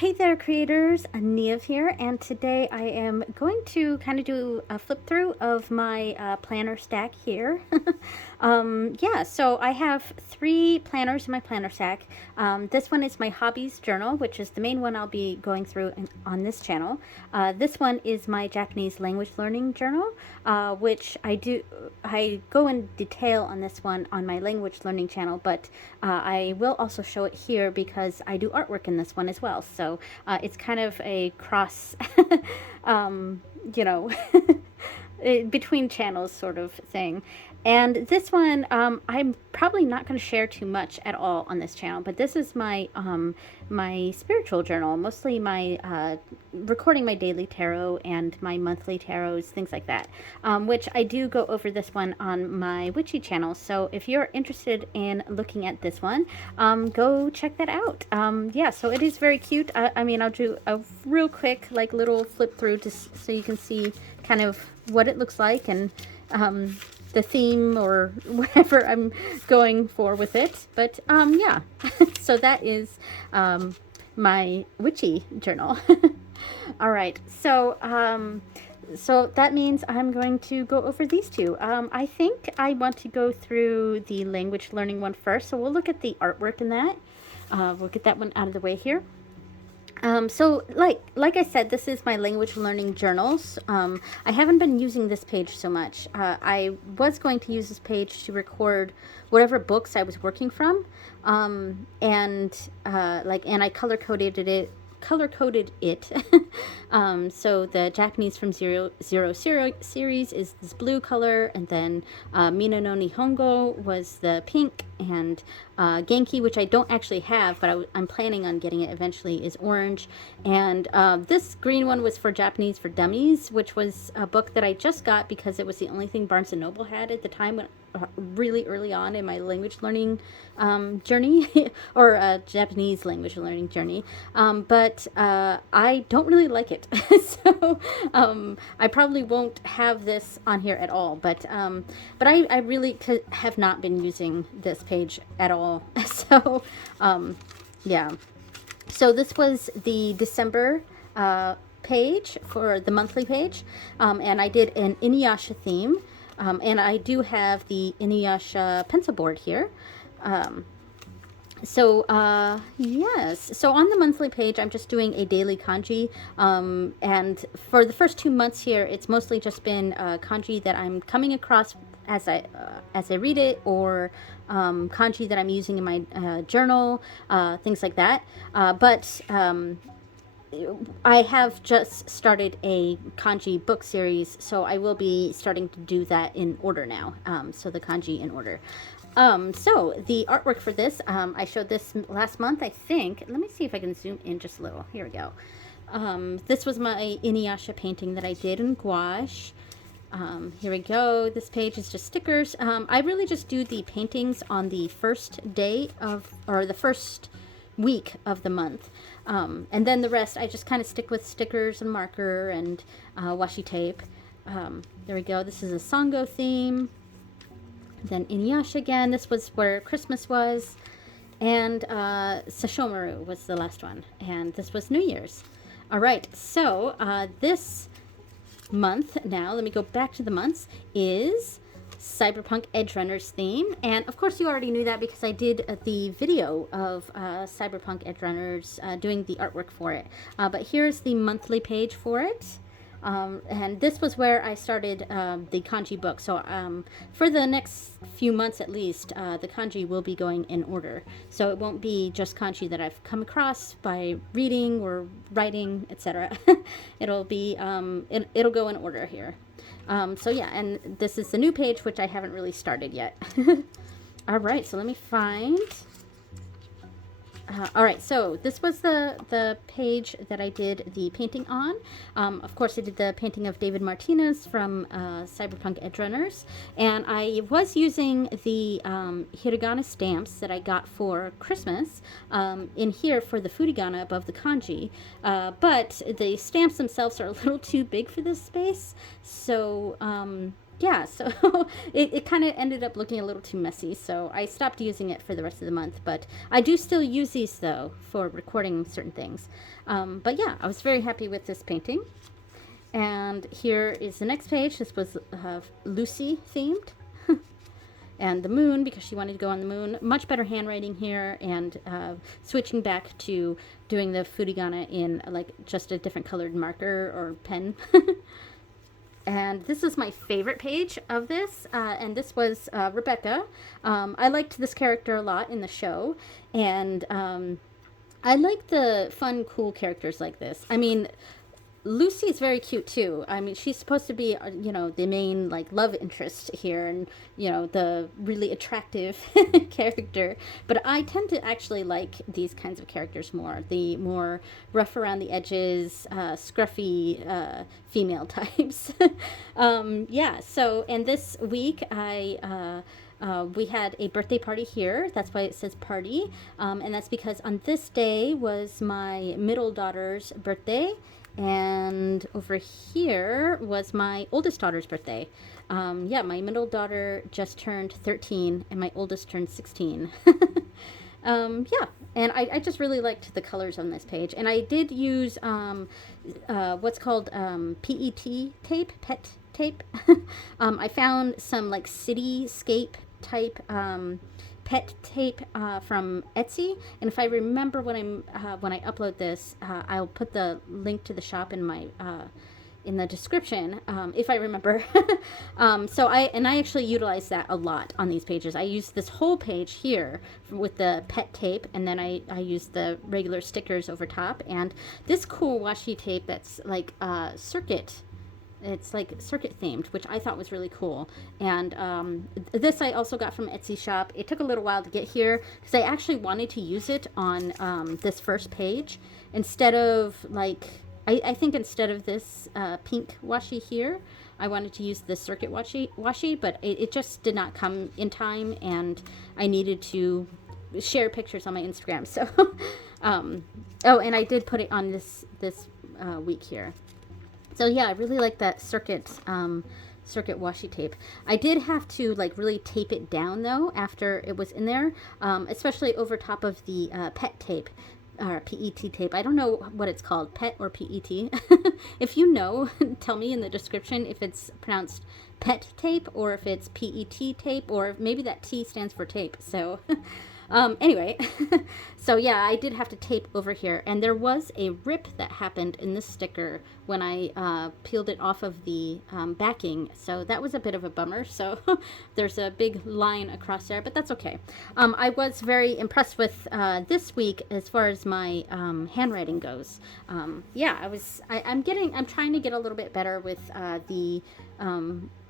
Hey there, creators. Niamh here, and today I am going to kind of do a flip through of my planner stack here. Yeah, so I have three planners in my planner stack. This one is my hobbies journal, which is the main one I'll be going through on this channel. This one is my Japanese language learning journal, which I go in detail on this one on my language learning channel, but I will also show it here because I do artwork in this one as well. So it's kind of a cross, you know, between channels sort of thing. And this one, I'm probably not going to share too much at all on this channel, but this is my spiritual journal, mostly my recording my daily tarot and my monthly tarots, things like that, which I do go over this one on my witchy channel. So if you're interested in looking at this one, go check that out. Yeah, so it is very cute. I mean, I'll do a real quick like little flip through just so you can see kind of what it looks like and the theme or whatever I'm going for with it. But yeah, so that is my witchy journal. All right, so that means I'm going to go over these two. I think I want to go through the language learning one first, so we'll look at the artwork in that. We'll get that one out of the way here. So like I said, this is my language learning journals. I haven't been using this page so much. I was going to use this page to record whatever books I was working from, and I color coded it. So the Japanese from Zero series is this blue color, and then Mina no Nihongo was the pink, and Genki, which I don't actually have, but I'm planning on getting it eventually, is orange. And this green one was for Japanese for Dummies, which was a book that I just got because it was the only thing Barnes & Noble had at the time, when really early on in my language learning journey, or Japanese language learning journey. But I don't really like it. So I probably won't have this on here at all. But I really have not been using this page at all. So yeah. So this was the December page for the monthly page, and I did an Inuyasha theme, and I do have the Inuyasha pencil board here. Yes, so on the monthly page, I'm just doing a daily kanji, and for the first 2 months here, it's mostly just been kanji that I'm coming across as I read it, or kanji that I'm using in my journal, things like that. But I have just started a kanji book series, so I will be starting to do that in order now. So the kanji in order. So the artwork for this, I showed this last month, I think. Let me see if I can zoom in just a little. Here we go. This was my Inuyasha painting that I did in gouache. Here we go. This page is just stickers. I really just do the paintings on the first day of, or the first week of the month. And then the rest, I just kind of stick with stickers and marker and washi tape. There we go. This is a Sango theme. Then Inuyasha again. This was where Christmas was. And Sashomaru was the last one. And this was New Year's. All right. So this month now, let me go back to the months, is Cyberpunk Edgerunners theme. And of course you already knew that because I did the video of Cyberpunk Edgerunners doing the artwork for it. But here's the monthly page for it. And this was where I started the kanji book. So for the next few months at least, the kanji will be going in order. So it won't be just kanji that I've come across by reading or writing, etc. It'll be it'll go in order here. So yeah, and this is the new page, which I haven't really started yet. All right, so let me find. All right, so this was the page that I did the painting on. Of course, I did the painting of David Martinez from Cyberpunk Edgerunners, and I was using the hiragana stamps that I got for Christmas in here for the furigana above the kanji, but the stamps themselves are a little too big for this space, so yeah, so it kind of ended up looking a little too messy, so I stopped using it for the rest of the month. But I do still use these though for recording certain things. But yeah, I was very happy with this painting. And here is the next page. This was Lucy themed. And the moon, because she wanted to go on the moon. Much better handwriting here, and switching back to doing the furigana in like just a different colored marker or pen. And this is my favorite page of this, and this was Rebecca. I liked this character a lot in the show, and I like the fun, cool characters like this. I mean, Lucy's very cute too. I mean, she's supposed to be, the main like love interest here, and the really attractive character. But I tend to actually like these kinds of characters more. The more rough around the edges, scruffy female types. Yeah. So, and this week we had a birthday party here. That's why it says party. And that's because on this day was my middle daughter's birthday. And over here was my oldest daughter's birthday. Yeah, my middle daughter just turned 13 and my oldest turned 16. Yeah, and I just really liked the colors on this page. And I did use what's called PET tape. I found some like cityscape type pet tape from Etsy, and if I remember when I upload this, I'll put the link to the shop in my in the description, if I remember. So I actually utilize that a lot on these pages. I use this whole page here with the pet tape, and then I use the regular stickers over top, and this cool washi tape that's like circuit. It's like circuit themed, which I thought was really cool. And this I also got from Etsy shop. It took a little while to get here because I actually wanted to use it on this first page instead of like, I think instead of this pink washi here, I wanted to use the circuit washi, but it just did not come in time, and I needed to share pictures on my Instagram. So, oh, and I did put it on this week here. So yeah, I really like that circuit washi tape. I did have to like really tape it down though after it was in there, especially over top of the pet tape or PET tape. I don't know what it's called, pet or PET. If you know, tell me in the description if it's pronounced pet tape or if it's PET tape, or maybe that T stands for tape. So anyway, so yeah, I did have to tape over here, and there was a rip that happened in this sticker when I peeled it off of the backing, so that was a bit of a bummer. So there's a big line across there, but that's okay. I was very impressed with this week as far as my handwriting goes. Yeah, I'm trying to get a little bit better with the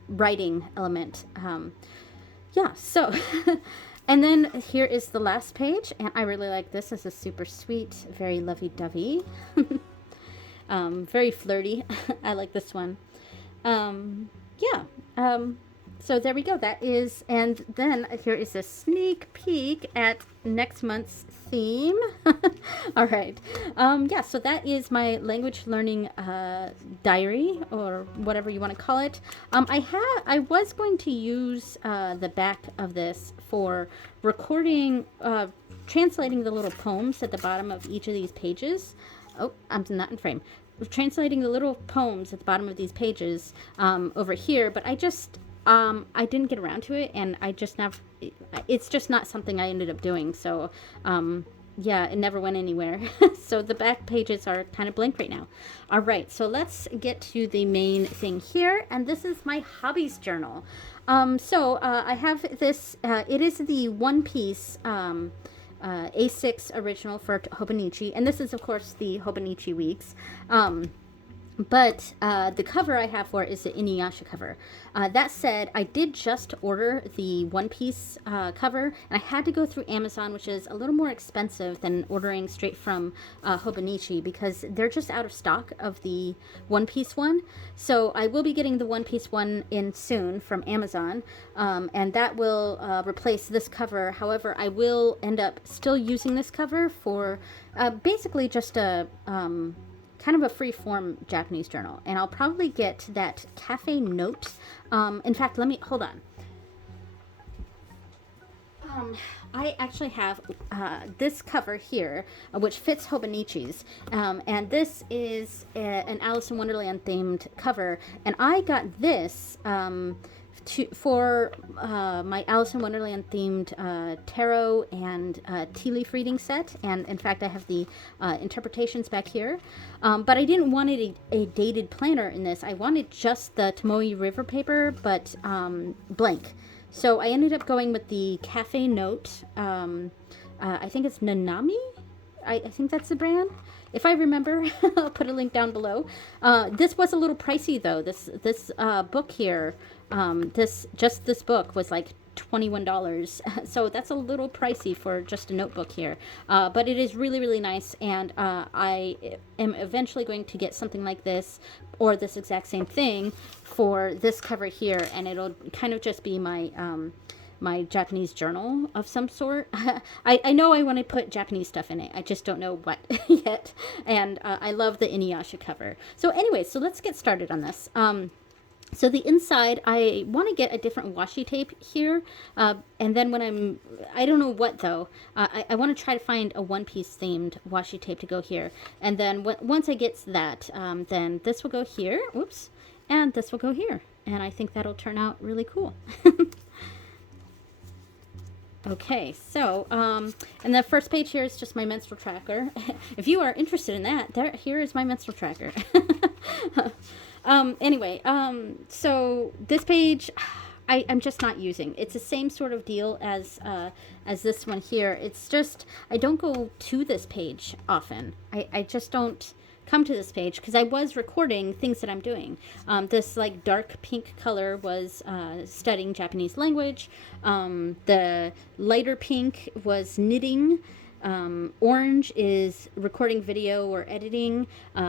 writing element. Yeah, so and then here is the last page, and I really like this. This is super sweet, very lovey-dovey, very flirty. I like this one. Yeah, so there we go. That is, and then here is a sneak peek at next month's theme. All right. Yeah, so that is my language learning diary, or whatever you want to call it. I was going to use the back of this for recording, translating the little poems at the bottom of each of these pages. Oh, I'm not in frame. Translating the little poems at the bottom of these pages over here, but I didn't get around to it, and it's just not something I ended up doing. So, yeah, it never went anywhere. So the back pages are kind of blank right now. All right, so let's get to the main thing here, and this is my hobbies journal. So I have this, it is the One Piece A6 original for Hobonichi, and this is, of course, the Hobonichi weeks. But the cover I have for it is the Inuyasha cover. That said, I did just order the One Piece cover, and I had to go through Amazon, which is a little more expensive than ordering straight from Hobonichi, because they're just out of stock of the One Piece one. So I will be getting the One Piece one in soon from Amazon, and that will replace this cover. However, I will end up still using this cover for basically just a kind of a free form Japanese journal, and I'll probably get that cafe note. In fact, let me hold on. I actually have this cover here, which fits Hobonichi's, and this is an Alice in Wonderland themed cover, and I got this for my Alice in Wonderland themed tarot and tea leaf reading set, and in fact I have the interpretations back here, but I didn't want a dated planner in this. I wanted just the Tomoe River paper, but blank. So I ended up going with the Cafe Note. I think it's Nanami. I think that's the brand. If I remember, I'll put a link down below. This was a little pricey though. This book here, this book was like $21. So that's a little pricey for just a notebook here. But it is really, really nice, and I am eventually going to get something like this or this exact same thing for this cover here, and it'll kind of just be my my Japanese journal of some sort. I know I want to put Japanese stuff in it. I just don't know what yet. And I love the Inuyasha cover. So anyway, so let's get started on this. So the inside, I want to get a different washi tape here. And then when I don't know what though, I want to try to find a one-piece themed washi tape to go here. And then once I get that, then this will go here. Whoops. And this will go here. And I think that'll turn out really cool. Okay, so, and the first page here is just my menstrual tracker. If you are interested in that, here is my menstrual tracker. Anyway, so this page, I'm just not using. It's the same sort of deal as this one here. It's just, I don't go to this page often. I just don't come to this page because I was recording things that I'm doing. This like dark pink color was studying Japanese language. The lighter pink was knitting. Orange is recording video or editing.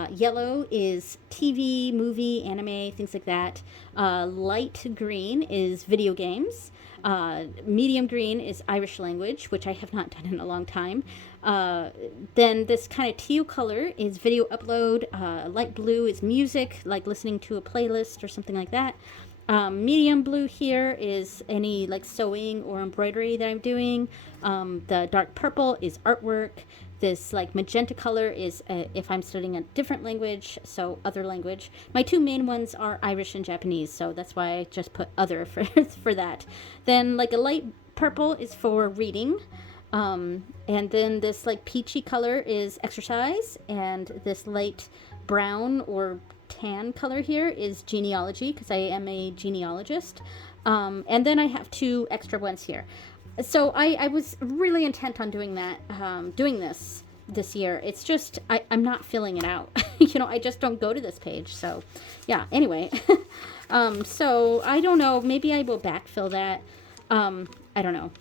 Yellow is TV, movie, anime, things like that. Light green is video games. Medium green is Irish language, which I have not done in a long time. Then this kind of teal color is video upload. Light blue is music, like listening to a playlist or something like that. Medium blue here is any like sewing or embroidery that I'm doing. The dark purple is artwork. This like magenta color is if I'm studying a different language, so other language. My two main ones are Irish and Japanese, so that's why I just put other for that. Then like a light purple is for reading. And then this like peachy color is exercise, and this light brown or tan color here is genealogy, because I am a genealogist. And then I have two extra ones here. So I was really intent on doing that, doing this year. It's just, I'm not filling it out. You know, I just don't go to this page. So yeah, anyway. So I don't know, maybe I will backfill that. I don't know.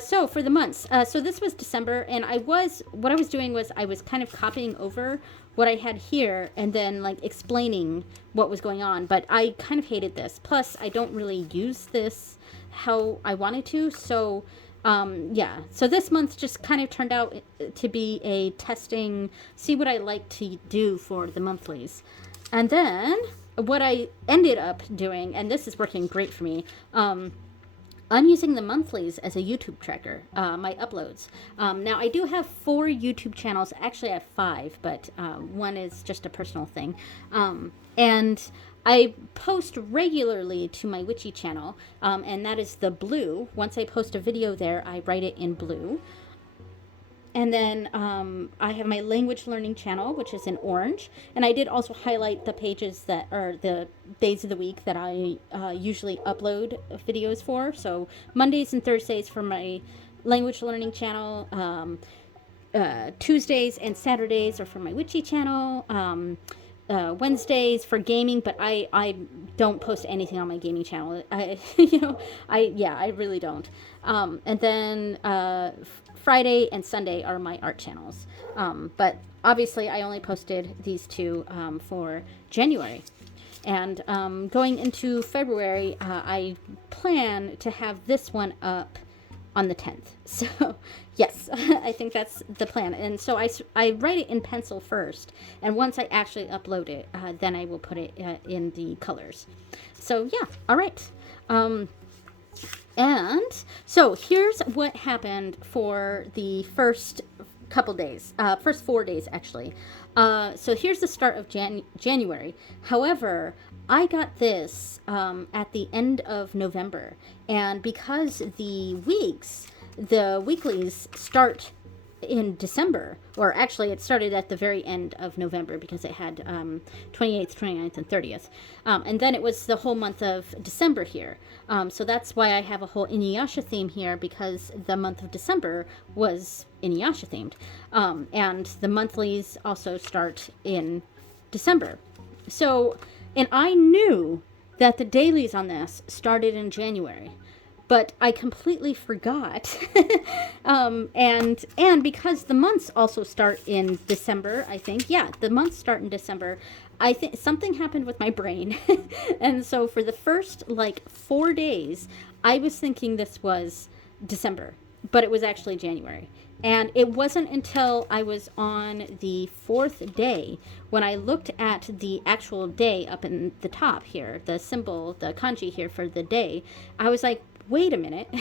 So for the months, so this was December, and what I was doing was I was kind of copying over what I had here and then like explaining what was going on, but I kind of hated this. Plus I don't really use this how I wanted to. So yeah, so this month just kind of turned out to be a testing, see what I like to do for the monthlies. And then what I ended up doing, and this is working great for me, I'm using the monthlies as a YouTube tracker, my uploads. Now, I do have 4 YouTube channels. Actually, I have 5, but one is just a personal thing. And I post regularly to my Witchy channel, and that is the blue. Once I post a video there, I write it in blue. And then I have my language learning channel, which is in orange. And I did also highlight the pages that are the days of the week that I usually upload videos for. So Mondays and Thursdays for my language learning channel. Tuesdays and Saturdays are for my Witchy channel. Wednesdays for gaming, but I don't post anything on my gaming channel. I really don't. And then Friday and Sunday are my art channels. But obviously I only posted these two for January. And going into February, I plan to have this one up on the 10th. So, yes, I think that's the plan. And so I write it in pencil first. And once I actually upload it, then I will put it in the colors. So, yeah, all right. And so here's what happened for the first couple days, first 4 days actually. So here's the start of January. However, I got this at the end of November, and because the weeklies start in December, or actually it started at the very end of November because it had 28th, 29th, and 30th. And then it was the whole month of December here. So that's why I have a whole Inuyasha theme here, because the month of December was Inuyasha themed. And the monthlies also start in December. So, and I knew that the dailies on this started in January, but I completely forgot. And because the months also start in December, I think. Yeah, the months start in December. I think something happened with my brain. And so for the first like 4 days, I was thinking this was December, but it was actually January. And it wasn't until I was on the 4th day when I looked at the actual day up in the top here, the symbol, the kanji here for the day. I was like, wait a minute.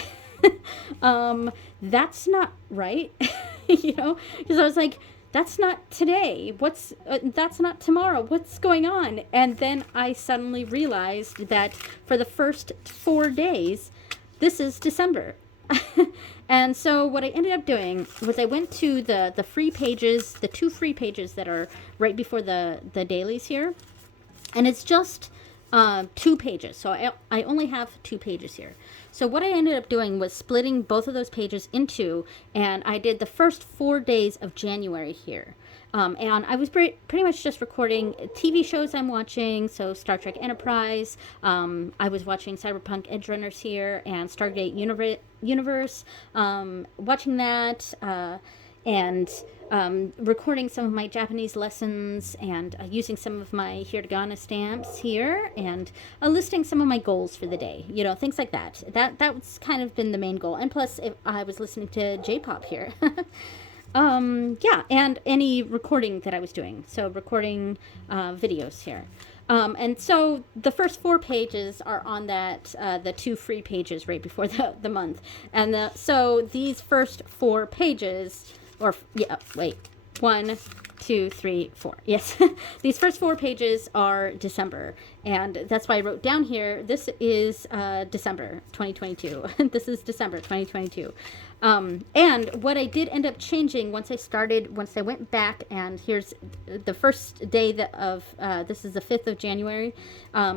That's not right. Because I was like, that's not today. That's not tomorrow. What's going on? And then I suddenly realized that for the first 4 days, this is December. And so what I ended up doing was I went to the free pages, the 2 free pages that are right before the dailies here. And it's just 2 pages. So I only have 2 pages here. So what I ended up doing was splitting both of those pages in 2, and I did the first 4 days of January here. And I was pretty much just recording TV shows I'm watching, so Star Trek Enterprise. I was watching Cyberpunk Edge Runners here and Stargate Universe, watching that, and recording some of my Japanese lessons, and using some of my hiragana stamps here, and listing some of my goals for the day, things like that. That's kind of been the main goal. And plus, if I was listening to J-pop here. Yeah, and any recording that I was doing. So recording videos here. And so the first 4 pages are on that, the 2 free pages right before the month. And so these first 4 pages, 1, 2, 3, 4. Yes. These first 4 pages are December. And that's why I wrote down here, this is December 2022. This is December 2022. And what I did end up changing once I went back, and here's the first day this is the 5th of January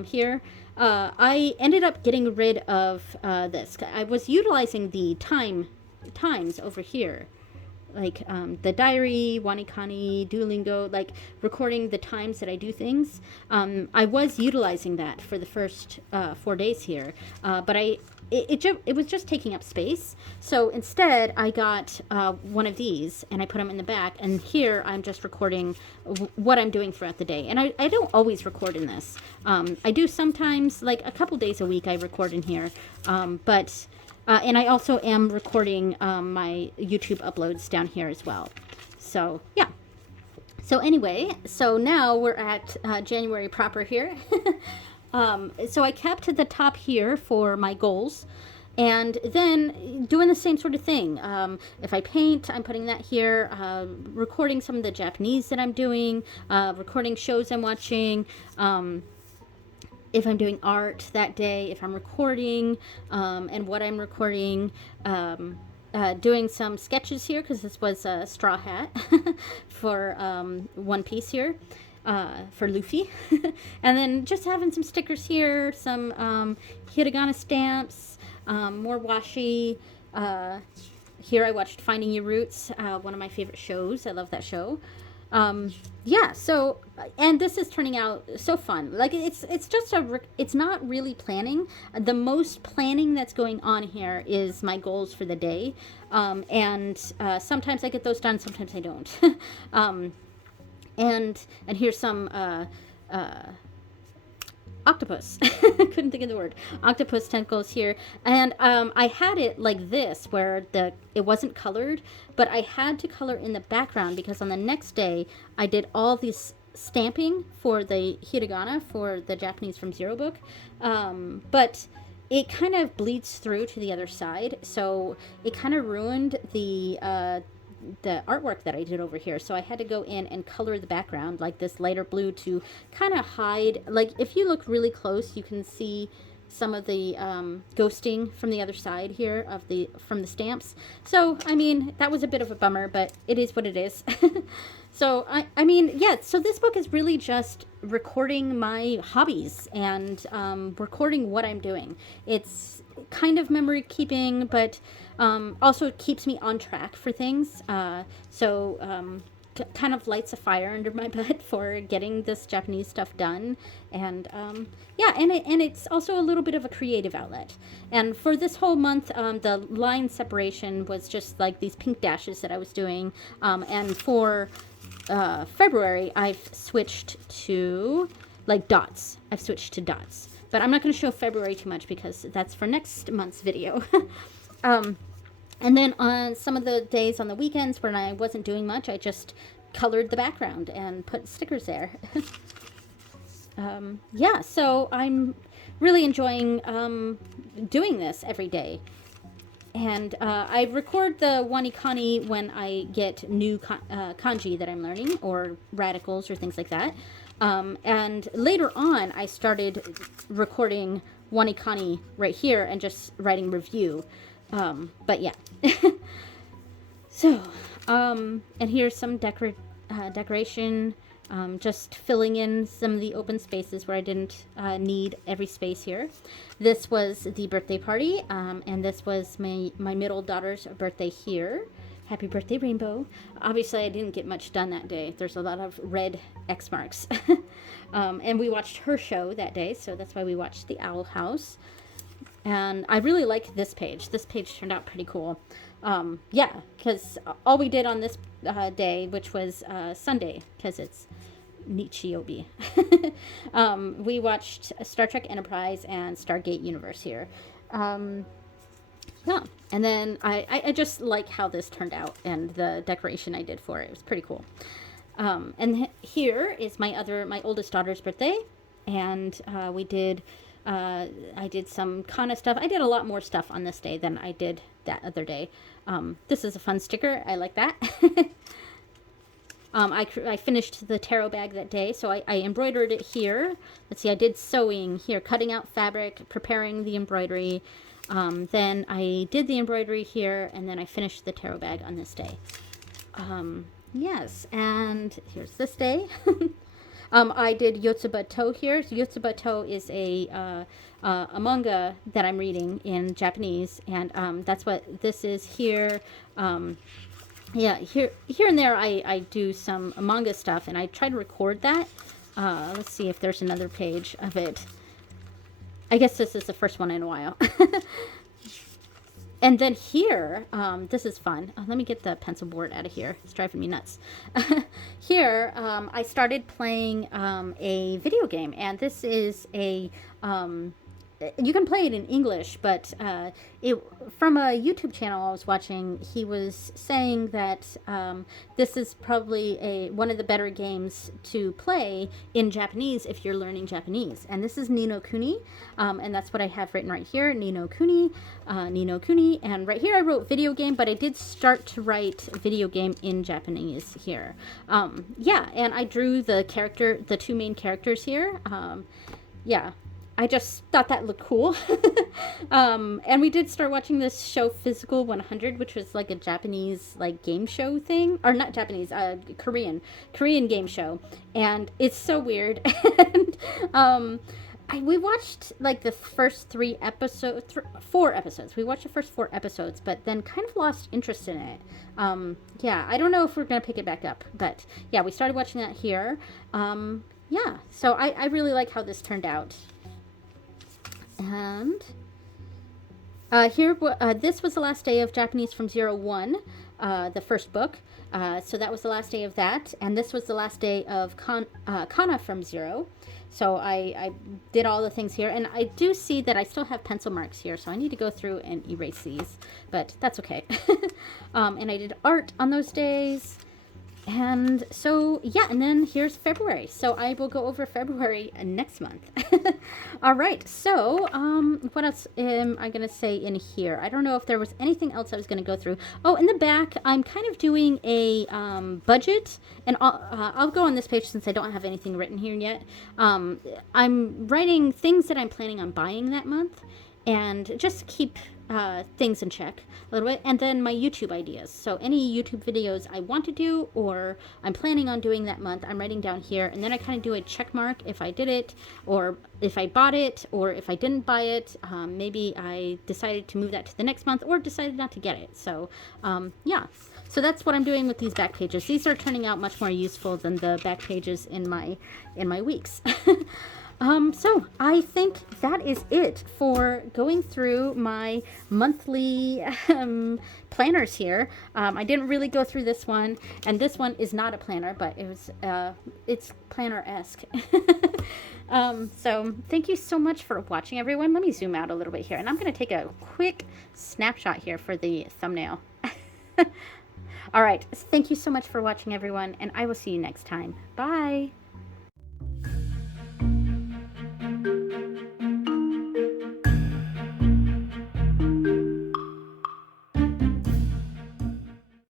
here. I ended up getting rid of this. I was utilizing the times over here. Like the diary, Wanikani, Duolingo, like recording the times that I do things. I was utilizing that for the first 4 days here, but it was just taking up space. So instead, I got one of these, and I put them in the back. And here, I'm just recording what I'm doing throughout the day. And I don't always record in this. I do sometimes, like a couple days a week, I record in here. But and I also am recording my YouTube uploads down here as well. So, yeah. So anyway, so now we're at January proper here. So I kept the top here for my goals. And then doing the same sort of thing. If I paint, I'm putting that here. Recording some of the Japanese that I'm doing. Recording shows I'm watching. If I'm doing art that day, if I'm recording, and what I'm recording, doing some sketches here, because this was a straw hat for One Piece here, for Luffy. And then just having some stickers here, some hiragana stamps, more washi. Here I watched Finding Your Roots, one of my favorite shows. I love that show. Yeah, so, and this is turning out so fun. Like, it's just it's not really planning. The most planning that's going on here is my goals for the day. And sometimes I get those done, sometimes I don't. And here's some octopus. Couldn't think of the word. Octopus tentacles here, and I had it like this, where it wasn't colored, but I had to color in the background because on the next day I did all these stamping for the hiragana for the Japanese from Zero book, but it kind of bleeds through to the other side, so it kind of ruined the artwork that I did over here. So I had to go in and color the background like this lighter blue to kind of hide, like if you look really close, you can see some of the ghosting from the other side here from the stamps. So, I mean, that was a bit of a bummer, but it is what it is. So, I mean, yeah, so this book is really just recording my hobbies and recording what I'm doing. It's kind of memory keeping, but also it keeps me on track for things. Kind of lights a fire under my butt for getting this Japanese stuff done. And yeah, and it's also a little bit of a creative outlet. And for this whole month, the line separation was just like these pink dashes that I was doing. And for February, I've switched to like dots. I've switched to dots. But I'm not going to show February too much because that's for next month's video. And then on some of the days on the weekends when I wasn't doing much, I just colored the background and put stickers there. Yeah, so I'm really enjoying doing this every day. And I record the wanikani when I get new kanji that I'm learning, or radicals or things like that. And later on, I started recording wanikani right here and just writing review. But yeah. So, and here's some decoration, just filling in some of the open spaces where I didn't need every space here. This was the birthday party, and this was my middle daughter's birthday here. Happy birthday, Rainbow. Obviously, I didn't get much done that day. There's a lot of red X marks. And we watched her show that day, so that's why we watched The Owl House. And I really like this page. This page turned out pretty cool. Yeah, because all we did on this day, which was Sunday, because it's Nichiobi, we watched Star Trek Enterprise and Stargate Universe here. Yeah, and then I just like how this turned out and the decoration I did for it. It was pretty cool. And here is my oldest daughter's birthday, and I did some Kana stuff. I did a lot more stuff on this day than I did that other day. This is a fun sticker. I like that. I finished the tarot bag that day, so I embroidered it here. Let's see, I did sewing here, cutting out fabric, preparing the embroidery. Then I did the embroidery here, and then I finished the tarot bag on this day. Yes, and here's this day. I did Yotsuba To here. So Yotsuba To is a manga that I'm reading in Japanese, and that's what this is here. Yeah, here and there I do some manga stuff, and I try to record that. Let's see if there's another page of it. I guess this is the first one in a while. And then here, this is fun. Let me get the pencil board out of here. It's driving me nuts. Here, I started playing a video game, and this is a you can play it in English, but from a YouTube channel I was watching, he was saying that this is probably one of the better games to play in Japanese if you're learning Japanese. And this is Ni no Kuni, and that's what I have written right here, Ni no Kuni, Ni no Kuni. And right here I wrote video game, but I did start to write video game in Japanese here. Yeah, and I drew the two main characters here. Yeah. I just thought that looked cool. And we did start watching this show, Physical 100, which was like a Japanese like game show thing. Or not Japanese, Korean game show. And it's so weird. And we watched like the first 4 episodes. We watched the first 4 episodes, but then kind of lost interest in it. Yeah, I don't know if we're going to pick it back up. But yeah, we started watching that here. Yeah, so I really like how this turned out. And here, this was the last day of Japanese from 01. the first book. So that was the last day of that, and this was the last day of Kana from Zero. So I did all the things here, and I do see that I still have pencil marks here, so I need to go through and erase these, but that's okay. And I did art on those days. And so, yeah, and then here's February. So I will go over February next month. All right. So, what else am I going to say in here? I don't know if there was anything else I was going to go through. Oh, in the back, I'm kind of doing a budget, and I'll go on this page since I don't have anything written here yet. I'm writing things that I'm planning on buying that month, and just keep things in check a little bit, and then my YouTube ideas. So any YouTube videos I want to do or I'm planning on doing that month, I'm writing down here, and then I kind of do a check mark if I did it, or if I bought it, or if I didn't buy it. Maybe I decided to move that to the next month, or decided not to get it. So yeah. So that's what I'm doing with these back pages. These are turning out much more useful than the back pages in my weeks. So I think that is it for going through my monthly planners here. I didn't really go through this one, and this one is not a planner, but it's planner-esque. So thank you so much for watching, everyone. Let me zoom out a little bit here, and I'm going to take a quick snapshot here for the thumbnail. All right. Thank you so much for watching, everyone, and I will see you next time. Bye.